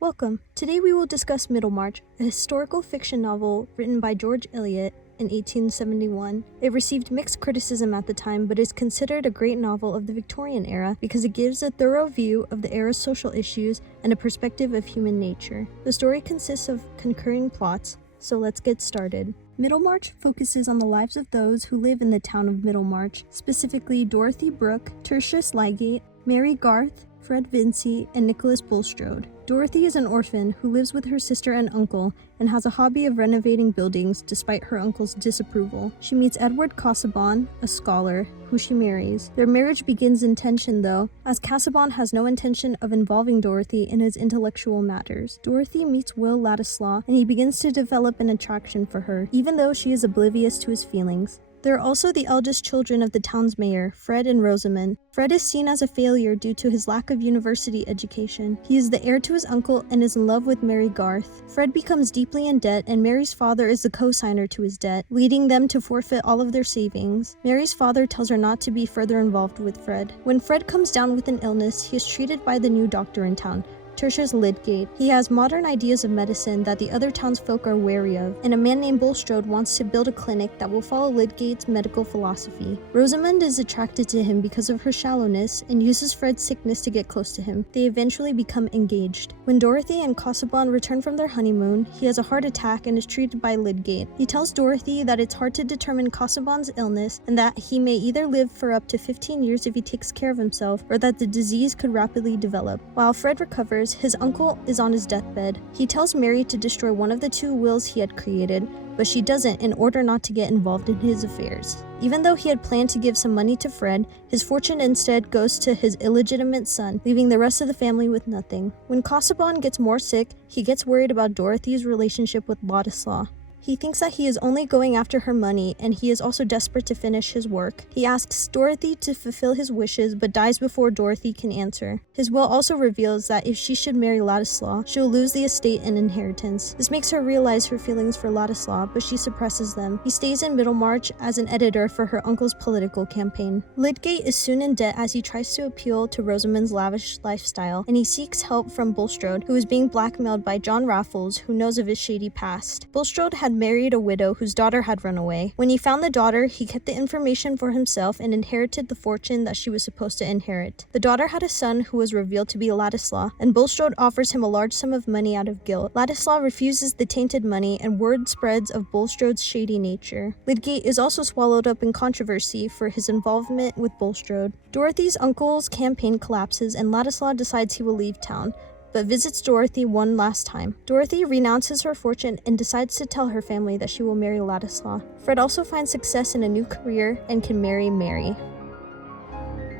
Welcome. Today we will discuss Middlemarch, a historical fiction novel written by George Eliot in 1871. It received mixed criticism at the time, but is considered a great novel of the Victorian era because it gives a thorough view of the era's social issues and a perspective of human nature. The story consists of concurring plots, so let's get started. Middlemarch focuses on the lives of those who live in the town of Middlemarch, specifically Dorothy Brooke, Tertius Lygate, Mary Garth, Fred Vincy, and Nicholas Bulstrode. Dorothy is an orphan who lives with her sister and uncle and has a hobby of renovating buildings despite her uncle's disapproval. She meets Edward Casaubon, a scholar, who she marries. Their marriage begins in tension though, as Casaubon has no intention of involving Dorothy in his intellectual matters. Dorothy meets Will Ladislaw and he begins to develop an attraction for her, even though she is oblivious to his feelings. They are also the eldest children of the town's mayor, Fred and Rosamond. Fred is seen as a failure due to his lack of university education. He is the heir to his uncle and is in love with Mary Garth. Fred becomes deeply in debt and Mary's father is the co-signer to his debt, leading them to forfeit all of their savings. Mary's father tells her not to be further involved with Fred. When Fred comes down with an illness, he is treated by the new doctor in town, Tertius Lydgate. He has modern ideas of medicine that the other townsfolk are wary of, and a man named Bulstrode wants to build a clinic that will follow Lydgate's medical philosophy. Rosamond is attracted to him because of her shallowness and uses Fred's sickness to get close to him. They eventually become engaged. When Dorothy and Casaubon return from their honeymoon, he has a heart attack and is treated by Lydgate. He tells Dorothy that it's hard to determine Casaubon's illness and that he may either live for up to 15 years if he takes care of himself, or that the disease could rapidly develop. While Fred recovers, his uncle is on his deathbed. He tells Mary to destroy one of the two wills he had created, but she doesn't in order not to get involved in his affairs. Even though he had planned to give some money to Fred, his fortune instead goes to his illegitimate son, leaving the rest of the family with nothing. When Casaubon gets more sick, he gets worried about Dorothy's relationship with Ladislaw. He thinks that he is only going after her money, and he is also desperate to finish his work. He asks Dorothy to fulfill his wishes, but dies before Dorothy can answer. His will also reveals that if she should marry Ladislaw, she will lose the estate and inheritance. This makes her realize her feelings for Ladislaw, but she suppresses them. He stays in Middlemarch as an editor for her uncle's political campaign. Lydgate is soon in debt as he tries to appeal to Rosamond's lavish lifestyle, and he seeks help from Bulstrode, who is being blackmailed by John Raffles, who knows of his shady past. Bulstrode had married a widow whose daughter had run away. When he found the daughter, he kept the information for himself and inherited the fortune that she was supposed to inherit. The daughter had a son who was revealed to be Ladislaw, and Bulstrode offers him a large sum of money out of guilt. Ladislaw refuses the tainted money, and word spreads of Bulstrode's shady nature. Lydgate is also swallowed up in controversy for his involvement with Bulstrode. Dorothy's uncle's campaign collapses, and Ladislaw decides he will leave town, but visits Dorothy one last time. Dorothy renounces her fortune and decides to tell her family that she will marry Ladislaw. Fred also finds success in a new career and can marry Mary.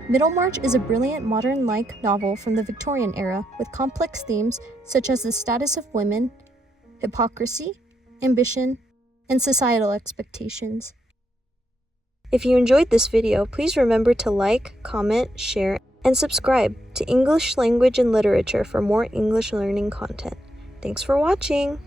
Middlemarch is a brilliant modern-like novel from the Victorian era with complex themes such as the status of women, hypocrisy, ambition, and societal expectations. If you enjoyed this video, please remember to like, comment, share, and subscribe to English Language and Literature for more English learning content. Thanks for watching!